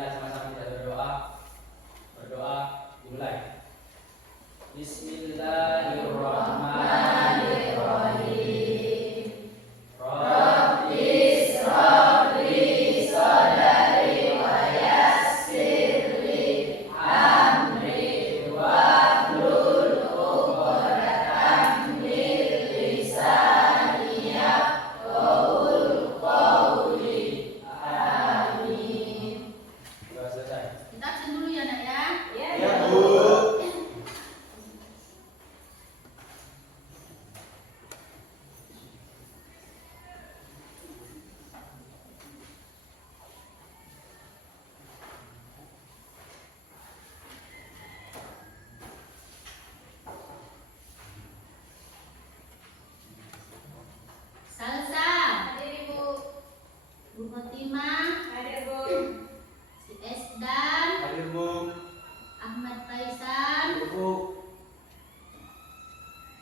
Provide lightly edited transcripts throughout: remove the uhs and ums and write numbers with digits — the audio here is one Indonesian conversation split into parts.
Marilah sama-sama kita berdoa. Berdoa dimulai. Bismillahirrahmanirrahim. Rabbis rabli sadari wa yassirli amri wahlul 'uqdatam min lisani yafqahul qawli. Amin. Sudah selesai. Kita absen dulu ya, Nak ya. Ya, Bu. Salsa. Hadir Ibu. Bu Fatimah. Hadir Bu. Si Esdan. Hadir, Bu. Ahmad Faisan. Bu.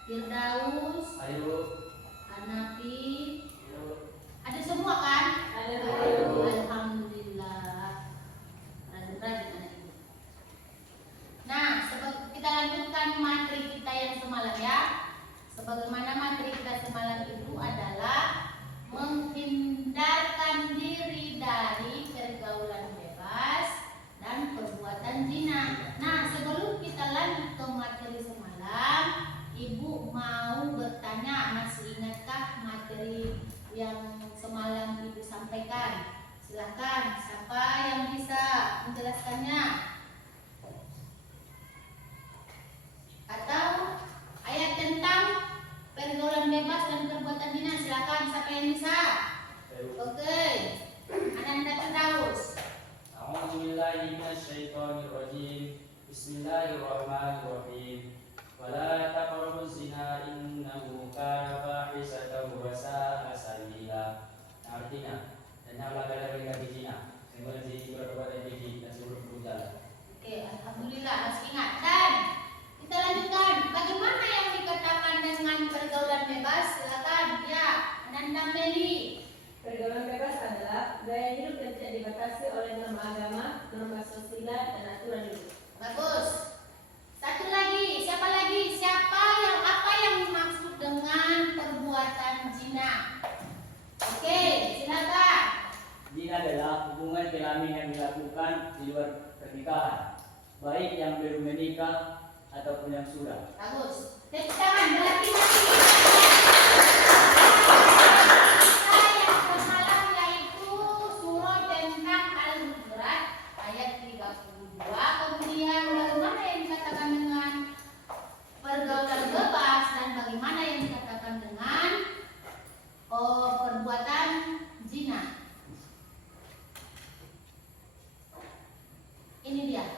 Firdaus. Hadir, Bu. Hanafi. Hadir, Bu. Ada semua kan? Hadir Bu. Alhamdulillah. Rajin-rajin anak ibu. Nah, kita lanjutkan materi kita yang semalam ya. Sebagaimana materi kita semalam itu adalah menghindarkan diri dari pergaulan bebas dan perbuatan zina. Nah, sebelum kita lanjut ke materi semalam, Ibu mau bertanya, masih ingatkah materi yang semalam Ibu sampaikan? Silakan, siapa yang bisa menjelaskannya? Atau ayat tentang pergaulan bebas dan perbuatan zina, silakan siapa yang bisa? Oke. Ananda Firdaus. A'udzubillahi minasyaitonirrajim. Bismillahirrahmanirrahim. Wala taqrabuz zina innahu kana fahisatan wa sa'a sabila. Artinya, janganlah kalian mendekati zina. Sehingga nanti berbuat keji dan seluruh perbuatan. Oke, alhamdulillah masih ingat. Dan kita lanjutkan. Bagaimana yang dikatakan dengan pergaulan bebas? Silakan. Ya, Ananda Meli. Pergaulan bebas adalah gaya hidup yang tidak dibatasi oleh norma agama, norma sosial, dan aturan hidup. Bagus. Satu lagi. Siapa lagi? Apa yang dimaksud dengan perbuatan zina? Oke, silakan. Zina adalah hubungan kelamin yang dilakukan di luar pernikahan, baik yang belum menikah ataupun yang sudah. Bagus. Tepuk tangan berarti masih. Yang semalam yaitu surah tentang Al-Hujurat ayat 32. Kemudian bagaimana yang dikatakan dengan pergaulan bebas dan bagaimana yang dikatakan dengan perbuatan zina. Ini dia.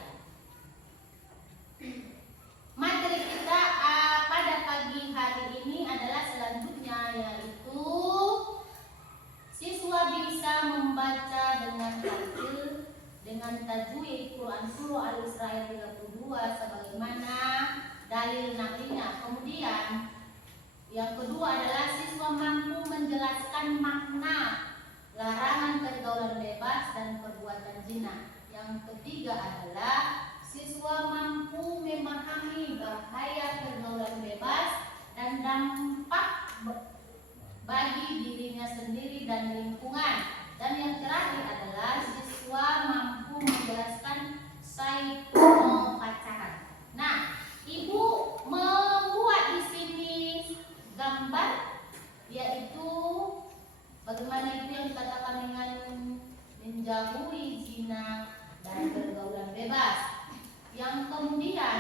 Materi kita pada pagi hari ini adalah selanjutnya, yaitu siswa bisa membaca dengan tartil dengan tajwid Quran Surah Al-Isra ayat 32 sebagaimana dalil naklinya. Kemudian yang kedua adalah siswa mampu menjelaskan makna larangan pergaulan bebas dan perbuatan zina. Yang ketiga adalah siswa mampu memahami bahaya pergaulan bebas dan dampak bagi dirinya sendiri dan lingkungan. Dan yang terakhir adalah siswa mampu menjelaskan pacaran. Nah, Ibu membuat di sini gambar, yaitu bagaimana itu yang dikatakan dengan menjauhi zina dan pergaulan bebas. Yang kemudian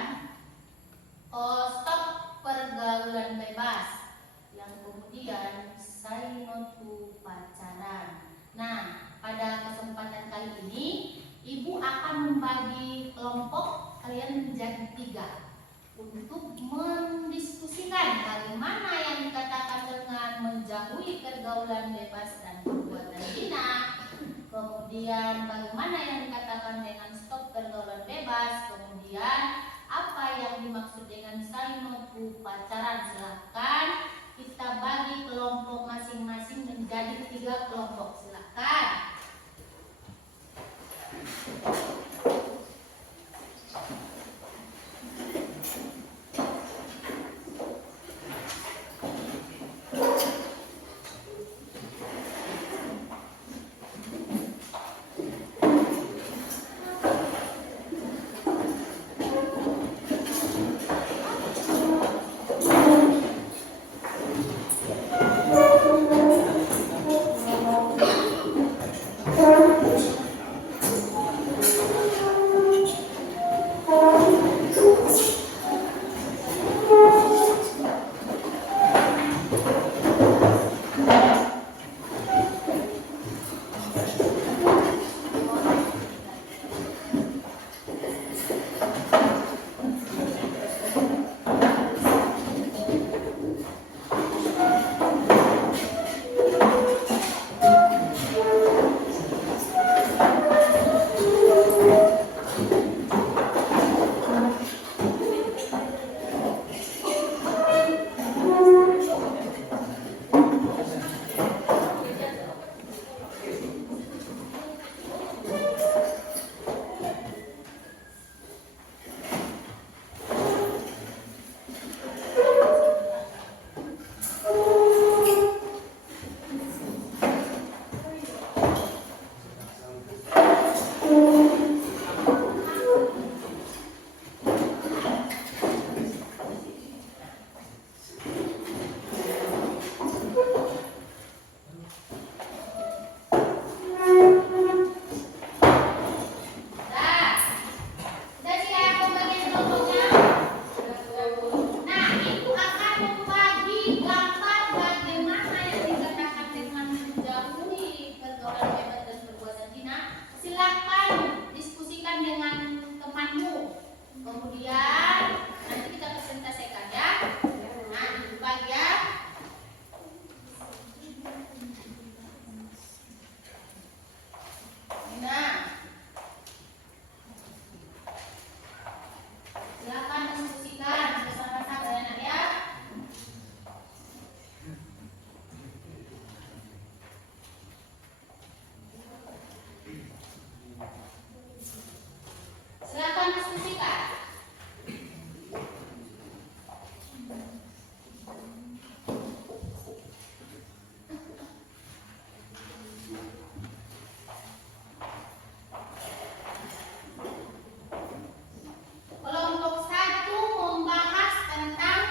stop pergaulan bebas. Yang kemudian say no to pacaran. Nah, pada kesempatan kali ini Ibu akan membagi kelompok kalian menjadi 3 untuk mendiskusikan bagaimana yang dikatakan dengan menjauhi pergaulan bebas dan perbuatan zina. Kemudian bagaimana yang dikatakan dengan stop pergaulan bebas. Kemudian apa yang dimaksud dengan say no to pacaran. Silakan kita bagi kelompok masing-masing menjadi 3 kelompok. Silakan. dengan temanmu. Kemudian nanti kita presentasikan ya. Nah, dibagi ya. Nah, silakan diskusikan bersama-sama ya nak ya. Silakan diskusikan. Kelompok 1 membahas tentang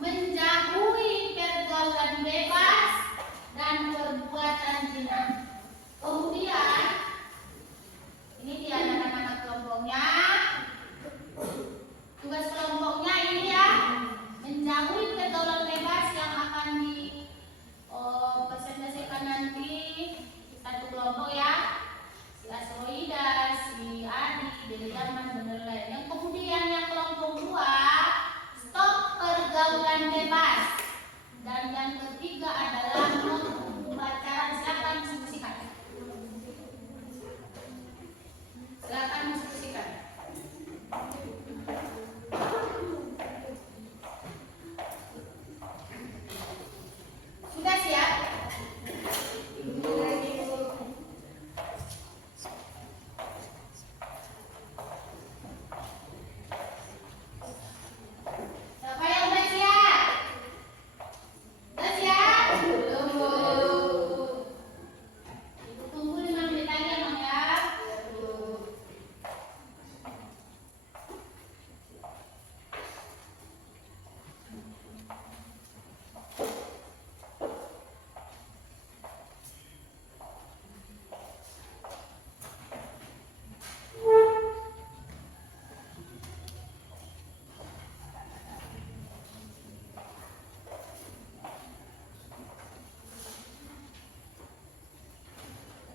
menjauhi pergaulan bebas dan perbuatan zina. Kemudian ini dia anak-anak kelompoknya. Tugas kelompoknya ini ya, menjauhi pergaulan bebas yang akan dipresentasikan nanti satu kelompok ya. Si Asroida, si Adi, Dede Zaman, dan lain-lain. Yang kemudian yang kelompok 2, stop pergaulan bebas. Dan yang ketiga adalah pembacaran. Silakan diskusikan. Silakan diskusikan. Sudah siap? Siapa yang udah siap? Udah siap? Belum. Ibu tunggu 5 menit lagi ya, Bang ya.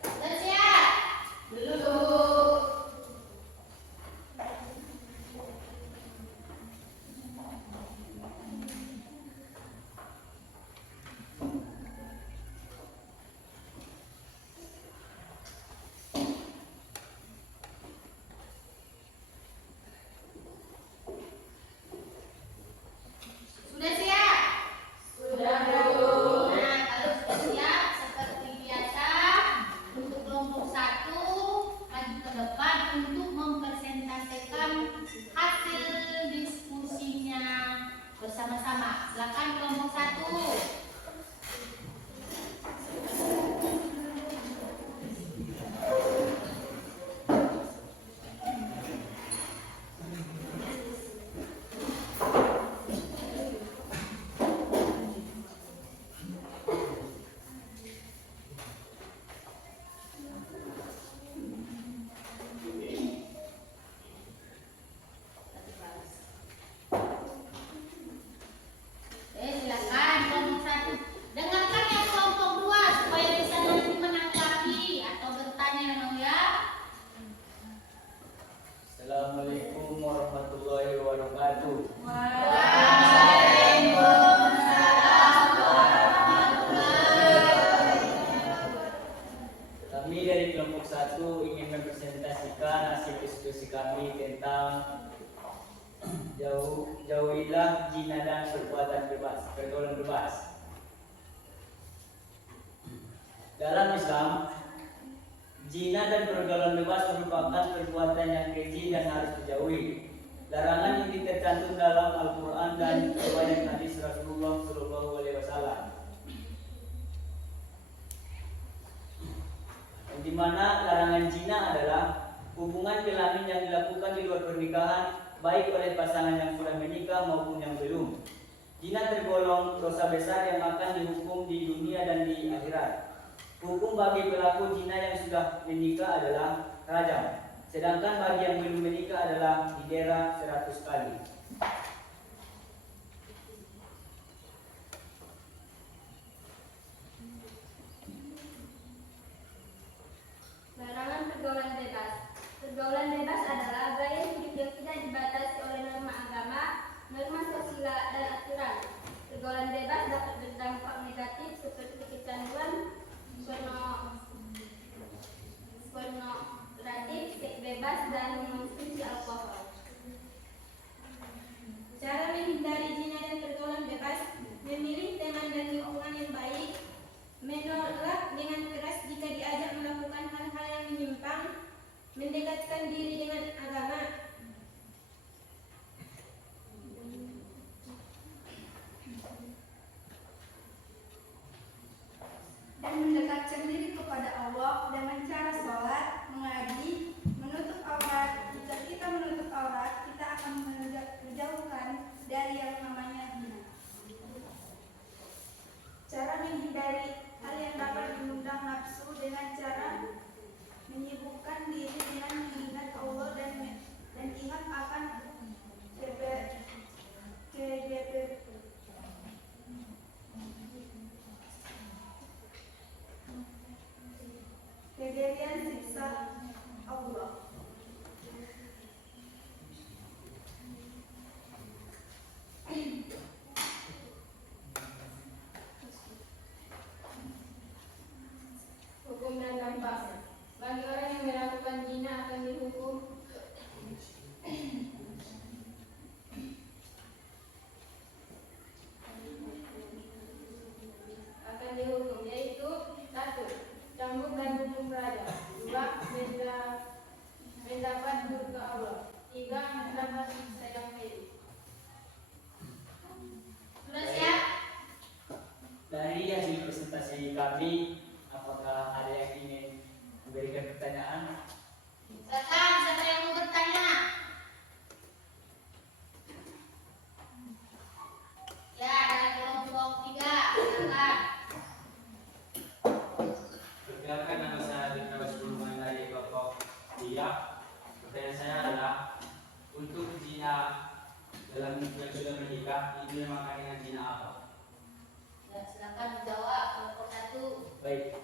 Udah siap? Belum. Sudah siap? Sudah. Nah, kalau sudah siap, seperti biasa, untuk kelompok 1 maju ke depan untuk mempresentasikan hasil diskusinya bersama-sama. Silakan kelompok 1. Silakan kelompok 1. Dengarkan yang kelompok 2 supaya bisa nanti menanggapi atau bertanya memang ya. Assalamualaikum warahmatullahi wabarakatuh. Kami dari kelompok 1 ingin mempresentasikan hasil diskusi kami tentang jauhilah zina dan pergaulan bebas. Dalam Islam, zina dan pergaulan bebas merupakan perbuatan yang keji dan harus dijauhi. Larangan ini tercantum dalam Al-Quran dan riwayat hadis Rasulullah SAW, di mana larangan zina adalah hubungan kelamin yang dilakukan di luar pernikahan, baik oleh pasangan yang sudah menikah maupun yang belum. Zina tergolong dosa besar yang akan dihukum di dunia dan di akhirat. Hukum bagi pelaku zina yang sudah menikah adalah rajam, sedangkan bagi yang belum menikah adalah didera 100 kali. Larangan pergaulan bebas. Pergaulan bebas adalah gaya hidup yang tidak dibatasi oleh norma agama, norma sosial, dan aturan. Pergaulan bebas dapat berdampak negatif seperti kecanduan, pornografi, seks bebas, dan mengonsumsi alkohol. Cara menghindari zina dan pergaulan bebas: memilih teman dan lingkungan yang baik, menolak dengan keras jika diajak melakukan hal-hal yang menyimpang, mendekatkan diri dengan agama, dan mendekatkan diri kepada Allah dengan cara sholat, mengaji, menutup aurat. Jika kita menutup aurat, kita akan menjauhkan dari yang namanya zina. Cara menghindari hal yang dapat mengundang nafsu dengan cara menyibukkan diri dengan mengingat Allah dan ingat akan kejadian siksa Allah. Hukum dan dampaknya. Bagi orang yang melakukan zina akan dihukum yaitu 1. Cambuk dan hukum raja. 2. Mendapat murka Allah. 3. Mendapat siksa yang pedih. Sudah siap? Dari hasil presentasi kami, apakah ada yang ingin memberikan pertanyaan? Silakan, siapa yang mau bertanya? Ya, dari kelompok 3, silakan. Perkenalkan, nama saya Bintang Sebelum dari kelompok 3. Pertanyaan saya adalah, untuk zina dalam yang sudah menikah itu memang dengan zina apa? Ya, silakan dijawab kelompok 1. Baik.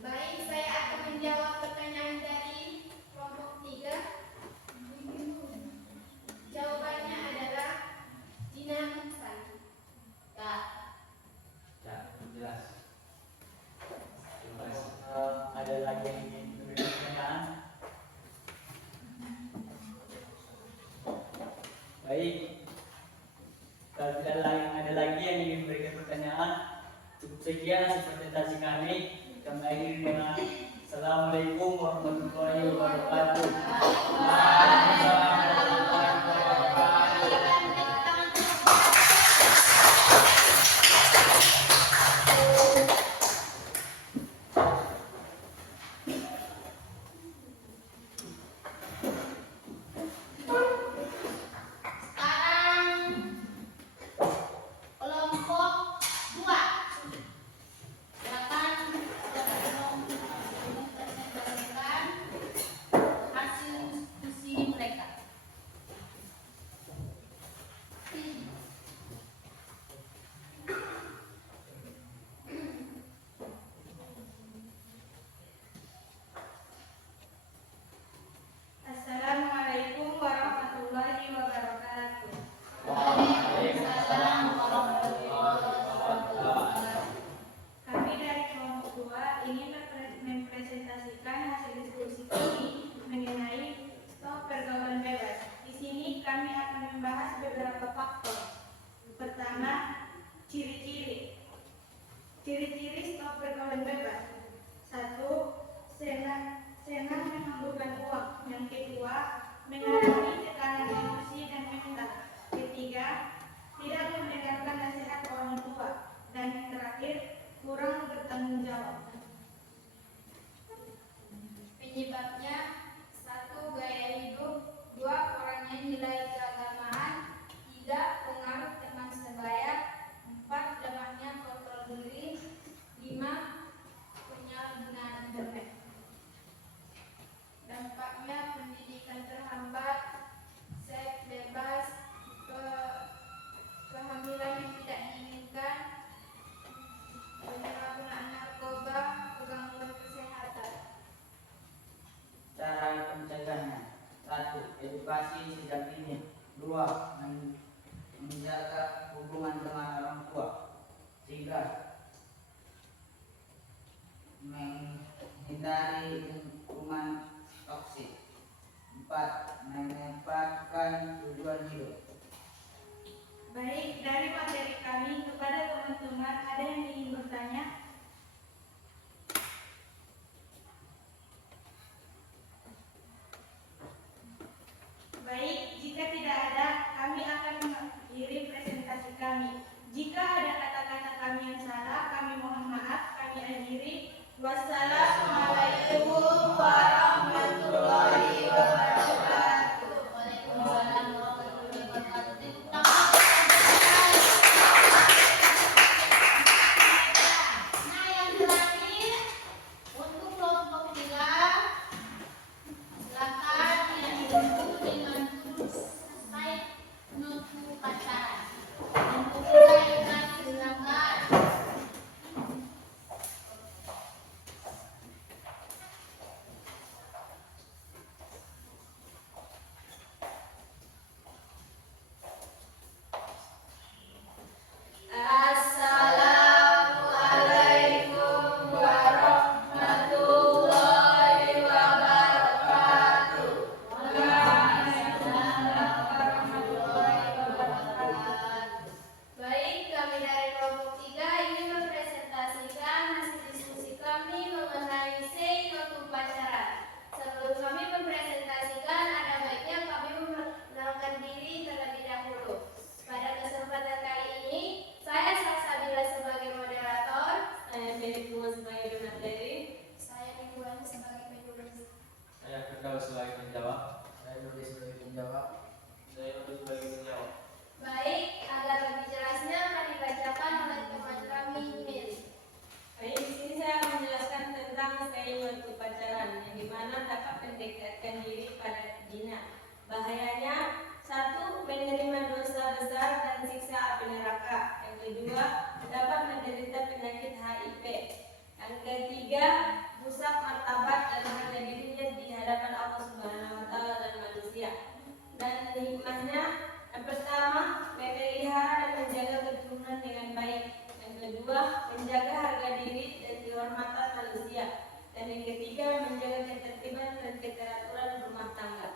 Baik, saya akan menjawab pertanyaan dari kelompok 3. Jawabannya adalah zina ihsan. Ya, Ya, jelas. Terima kasih. Ada lagi yang ingin memberikan pertanyaan? Baik. Kalau tidak ada lagi yang ingin memberikan pertanyaan, cukup sekian presentasi kami. Kami akhiri dengan Assalamualaikum warahmatullahi wabarakatuh. sekarang kelompok 2. Silakan mempresentasikan hasil diskusi mereka. Assalamualaikum warahmatullahi wabarakatuh. Waalaikumsalam warahmatullahi wabarakatuh. Kami dari kelompok 2 ingin mempresentasikan hasil diskusi kami mengenai stop pergaulan bebas. Di sini kami akan membahas beberapa faktor. Pertama, ciri-ciri. Ciri-ciri stop pergaulan bebas. 1. Senang menghamburkan uang. Yang kedua, mengalami tekanan emosi dan mental. Ketiga, tidak mendengarkan nasihat orang tua. Dan yang terakhir, kurang bertanggung jawab. Penyebabnya 1. Gaya hidup. 2. Kurangnya nilai keagamaan. 3. Pengaruh teman sebaya. 4. Lemahnya kontrol diri. 5. Penyalahgunaan internet. Dampaknya pendidikan terhambat, seks bebas, kehamilan yang tidak diinginkan, 4. Menetapkan tujuan hidup. Baik, dari materi kami kepada teman-teman ada yang ingin bertanya? Baik, jika tidak ada, kami akan mengakhiri presentasi kami. Jika ada kata-kata kami yang salah, kami mohon maaf, kami akhiri. Wassalamualaikum warahmatullahi wabarakatuh. Waalaikumsalam warahmatullahi wabarakatuh. Nah, yang terakhir untuk kelompok 3, silakan yang ditutup dengan tulis selesai notu pacaran. Untuk 3 yang terakhir silakan. Assalamualaikum warahmatullahi wabarakatuh. Baik, kami dari kelompok 3 ingin mempresentasikan hasil diskusi kami mengenai say no to pacaran. Sebelum kami mempresentasikan, ada baiknya kami memperkenalkan diri terlebih dahulu. Pada kesempatan kali ini, saya Salsabila sebagai moderator, saya Felix Bunga sebagai pemateri, saya Mingguan sebagai penulis. Saya Firdaus sebagai penjawab. Saya nulis sebagai penjawab. Saya Nulis sebagai penjawab. Baik, agar lebih jelasnya akan dibacakan oleh teman kami, Mil. Baik, di sini saya akan menjelaskan tentang saying waktu pacaran, yang dimana dapat mendekatkan diri pada zina. Bahayanya, 1. Menerima dosa besar dan siksa api neraka. Yang kedua, dapat menderita penyakit HIV. Yang ketiga, rusak martabat dan harga dirinya di hadapan Allah Subhanahu wa Ta'ala dan manusia. Dan hikmahnya, yang pertama, memelihara dan menjaga keturunan dengan baik. Yang kedua, menjaga harga diri dan kehormatan manusia. Dan yang ketiga, menjaga ketertiban dan keteraturan rumah tangga.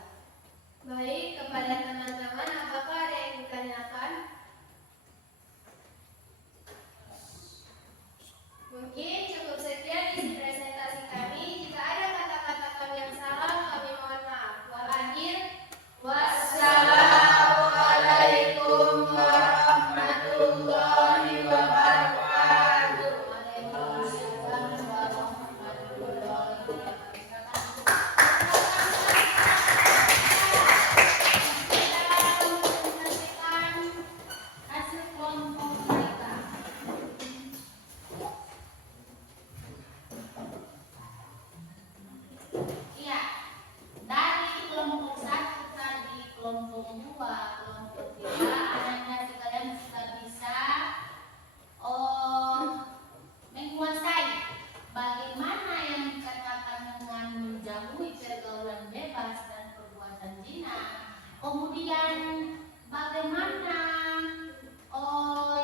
Baik, kepada teman-teman, apakah ada yang ditanyakan? Mungkin cukup sekian isi presentasi kami. Jika ada kata-kata kami yang salah, kami mohon maaf. Walhasil, wassalamualaikum warahmatullahi wabarakatuh. Waalaikumsalam warahmatullahi wabarakatuh. Hasil kelompok mereka. Iya, dari kelompok 1 tadi, kelompok 2, kelompok 3, anaknya sekalian sudah bisa menguasai bagaimana yang dikatakan dengan menjauhi pergaulan bebas dan perbuatan zina. Kemudian bagaimana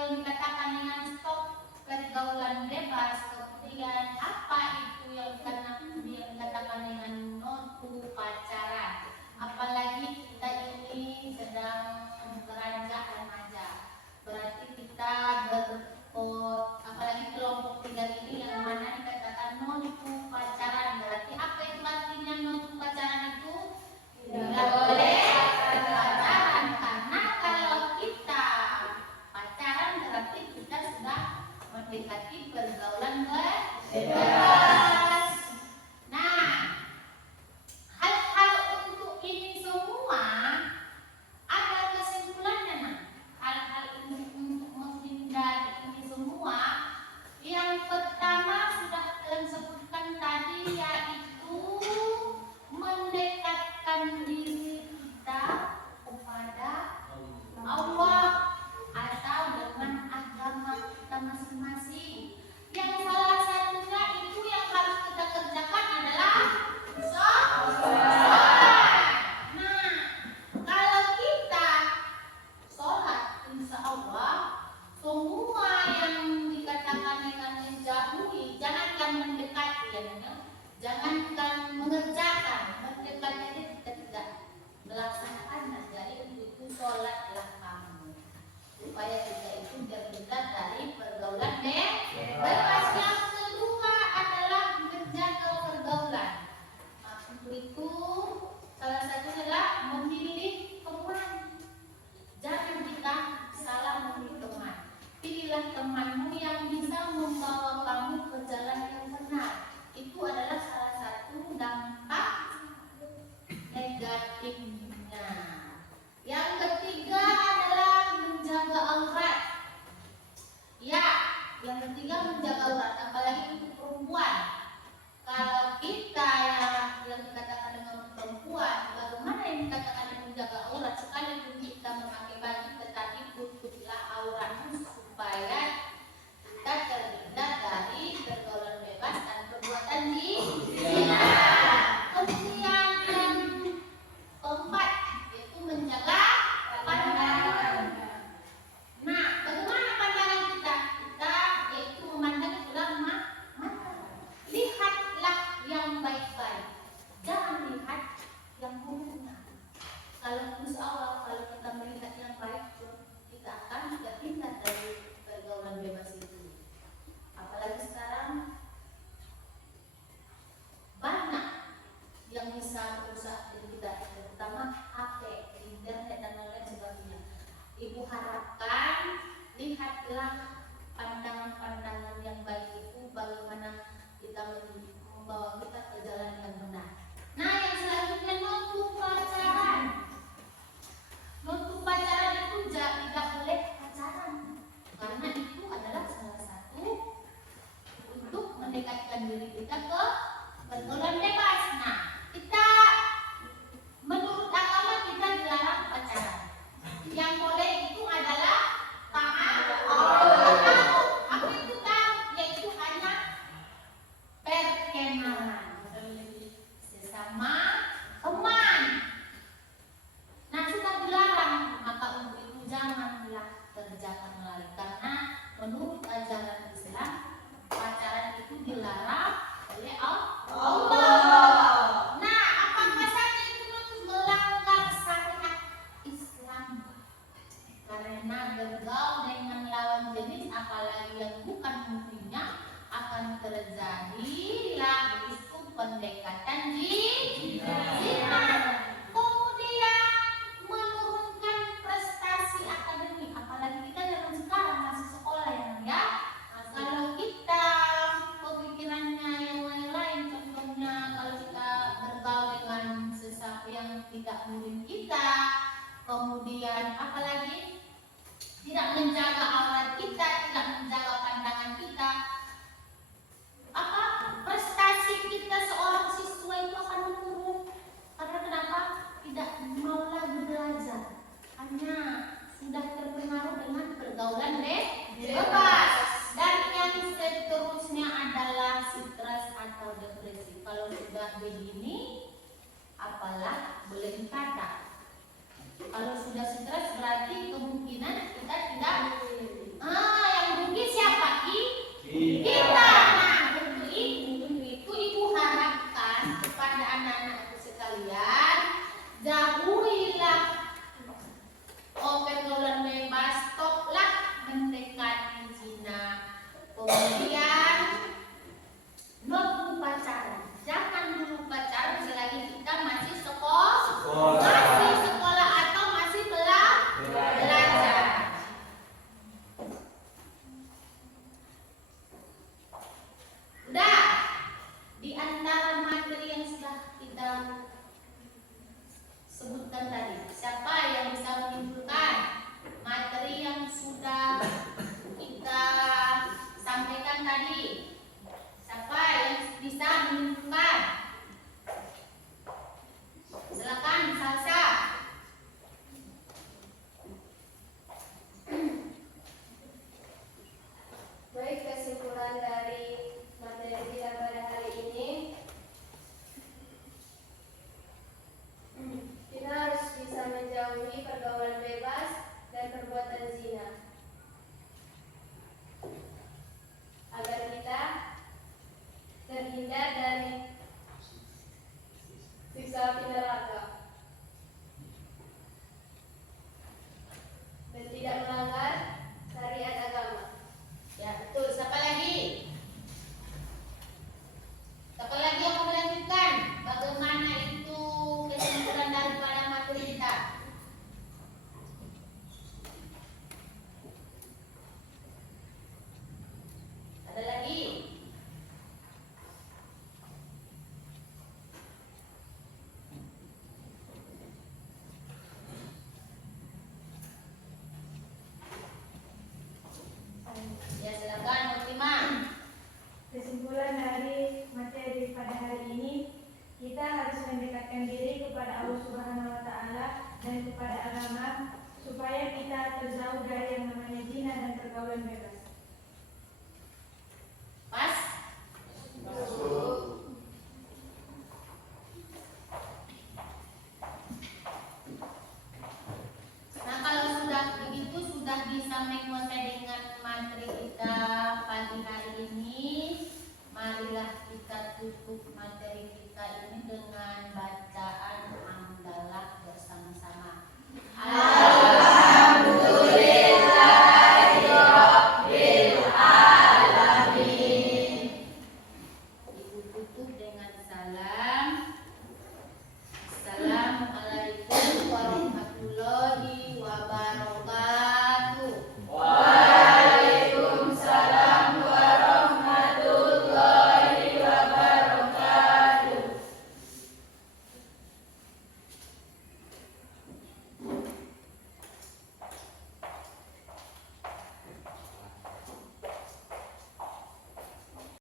yang dikatakan dengan stop pergaulan bebas. Kemudian apa itu yang dikatakan dengan no to pacaran. Apalagi kita ini sedang beranjak remaja. Berarti kita apalagi kelompok 3 ini yang mana dikatakan no to pacaran. Berarti apa itu artinya no to pacaran itu? Tidak boleh pacaran, karena kalau kita pacaran berarti kita sudah mendekati pergaulan bebas. Nah, hal-hal untuk ini semua ada kesimpulannya. Nah, hal-hal ini untuk menghindari ini semua, yang pertama sudah kalian sebutkan tadi, yaitu mendekatkan diri kita kepada Allah atau dengan agama kita masing-masing. Yang salah satunya itu yang menjaga aurat, apalagi untuk perempuan. Kalau kita yang dikatakan dengan perempuan, bagaimana yang dikatakan dengan menjaga aurat? Sekalipun kita memakai baju, tetapi tutuplah auratmu supaya kita terhindar dari pergaulan bebas dan perbuatan zina. Kemudian yang keempat yaitu menjaga pandangan. Nah, bagaimana pandangan kita? Kita yaitu memandang itulah mata. Lihatlah yang baik-baik, jangan lihat yang buruknya. Kalau insya Allah kalau kita melihat yang baik, kita akan terhindar dari pergaulan bebas itu. Apalagi sekarang banyak yang bisa merusak diri kita, terutama HP, internet dan lain sebagainya. Ibu harapkan lihatlah pandangan-pandangan yang baik itu bagaimana kita membawa kita ke jalan yang benar. Nah, yang selanjutnya notu pacaran. Notu pacaran itu tidak boleh pacaran karena itu adalah salah satu untuk mendekatkan diri kita ke pergaulan bebas. Nah, kita menurut agama kita dilarang pacaran. Yang boleh itu adalah apa itu tahu? Yaitu hanya perkenalan sesama teman. Nah, sudah dilarang, maka untuk itu janganlah terjadi lagi karena menurut ajaran Islam pacaran itu dilarang oleh Allah. Nah, apakah saja itu melanggar syariat Islam? Karena bergaul dengan lawan jenis apalagi yang bukan muhrimnya akan terjadilah itu pendekatan zina. Kemudian menurunkan prestasi akademik, apalagi kita zaman sekarang masih sekolah ya. Kalau kita pemikirannya yang lain-lain, contohnya kalau kita bergaul dengan sesama yang tidak murim kita, kemudian apalagi tidak menjaga aurat kita, tidak menjaga pandangan kita, prestasi kita seorang siswa itu akan menurun. Karena kenapa? Tidak mau lagi belajar, hanya sudah terpengaruh dengan pergaulan bebas. Dan yang seterusnya adalah stres atau depresi. Kalau sudah begini, apalah boleh dikata. Kalau sudah stres berarti kemungkinan kita tidak yang rugi siapa? Kita. Nah, untuk itu ibu harapkan kepada anak-anakku sekalian, jauhilah pergaulan bebas, stoplah mendekati zina. Kemudian not pacaran. Jangan dulu pacaran selagi kita masih sekolah. Masih sekolah atau masih belajar. Udah, di antara materi yang sudah kita sebutkan tadi, siapa yang bisa menyimpulkan materi yang sudah kita sampaikan tadi? Siapa yang bisa menyimpulkan? Silakan, Salsa. Baik, kesimpulan dari materi kita pada hari ini, kita harus bisa menjauhi pergaulan bebas dan perbuatan zina agar kita terhindar dari Kita harus mendekatkan diri kepada Allah Subhanahu wa taala dan kepada agama supaya kita terjauh dari yang namanya zina dan pergaulan bebas.